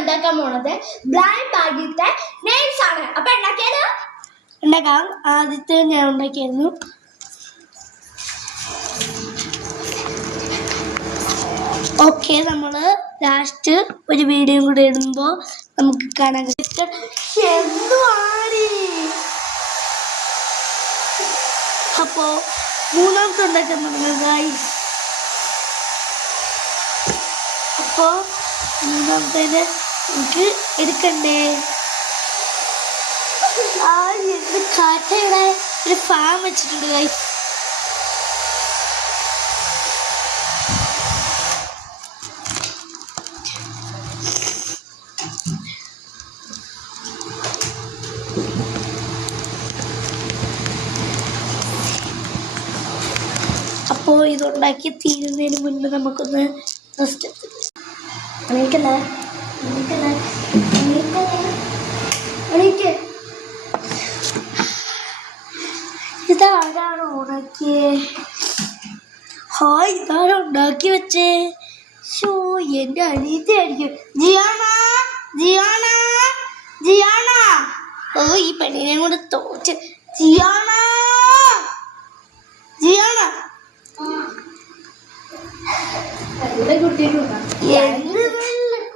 ഉണ്ടാക്കാൻ പോണത് blind ബാഗിലത്തെ nails ആണ്. അപ്പൊ ഉണ്ടാക്കാം. ആദ്യത്തെ ഞാൻ ഉണ്ടാക്കിയായിരുന്നു. ഓക്കെ, നമ്മൾ ലാസ്റ്റ് ഒരു വീഡിയോ കൂടെ ഇടുമ്പോൾ നമുക്ക് കാണാൻ കഴിയും. അപ്പോൾ മൂന്നാമത്തെ ഉണ്ടാക്കാൻ തുടങ്ങുക ഗൈസ്. അപ്പോൾ മൂന്നാമത്തേന് നമുക്ക് എടുക്കണ്ടേ? എന്ത് കാറ്റയുടെ ഒരു ഫാം വെച്ചിട്ടുണ്ട് ഗൈസ്. അപ്പോൾ ഇതുണ്ടാക്കി തീരുന്നതിന് മുൻപ് നമുക്കൊന്ന് ഇതാരാണ് ഉണക്കിയേ? ഹായ്, ഇതാരാ ഉണ്ടാക്കി വെച്ചേ? ഷോ, എൻ്റെ അനിയത്തിയായിരിക്കും. ജിയാന. ഓ, ഈ പെണ്ണിനെ കൊണ്ട് തോറ്റ്. ജിയാന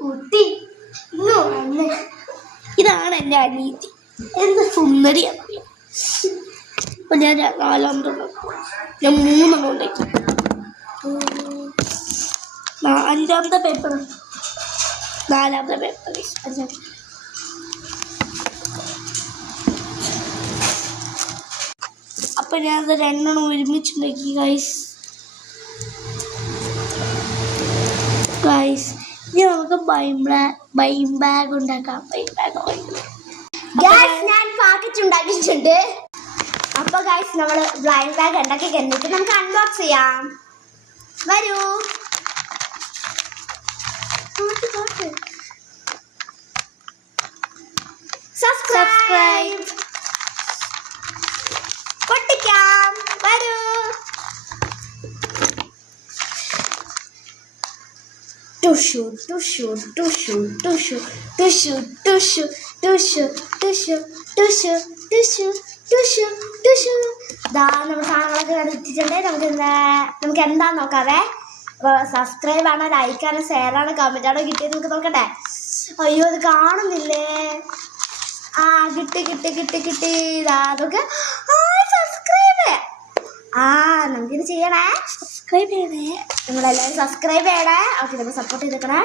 കുട്ടി. ഇതാണ് എൻ്റെ അനിയത്തി. എന്ത് സുന്ദരിയാണ്. അപ്പൊ ഞാൻ നാലാമത്തെ ഞാൻ 3 ഉണ്ടാക്കി. അഞ്ചാമത്തെ പേപ്പർ, 4ാമത്തെ പേപ്പർ, 5. അപ്പൊ ഞാനത് 2 ഒരുമിച്ചുണ്ടാക്കി ഗൈസ്. ഇനി നമുക്ക് ബൈം ബാഗ് ഉണ്ടാക്കാം. ഞാൻ പാക്കറ്റ് ഉണ്ടാക്കിയിട്ടുണ്ട്. അപ്പൊ ഗൈസ്, നമ്മൾ ബ്ലൈൻഡ് ബാഗ് ഉണ്ടാക്കി കഴിഞ്ഞിട്ട് നമുക്ക് അൺബോക്സ് ചെയ്യാം. വരൂ. സബ്സ്ക്രൈബ് പൊട്ടിക്കാം. വരൂ. ടുഷു ടുഷു ടുഷു ടുഷു ടുഷു ടുഷു ടുഷു ടുഷു ടുഷു ടുഷു ടുഷു ടുഷു. ഇതാ നമ്മൾ സാധനങ്ങളൊക്കെ കണ്ടിട്ടുണ്ട്. നമുക്ക് എന്താന്ന് നോക്കാവേ. അപ്പോൾ സബ്സ്ക്രൈബാണോ, ലൈക്കാണോ, ഷെയറാണോ, കമൻറ്റാണോ കിട്ടിയത് നമുക്ക് നോക്കട്ടെ. അയ്യോ, അത് കാണുന്നില്ലേ? കിട്ടി. ഇതാ നമുക്ക് സബ്സ്ക്രൈബ്. നമുക്കിത് ചെയ്യണേ. സബ്സ്ക്രൈബ് ചെയ്യണേ. നിങ്ങളെല്ലാവരും സബ്സ്ക്രൈബ് ചെയ്യണേ. ഓക്കെ, നമ്മൾ സപ്പോർട്ട് ചെയ്തേക്കണേ.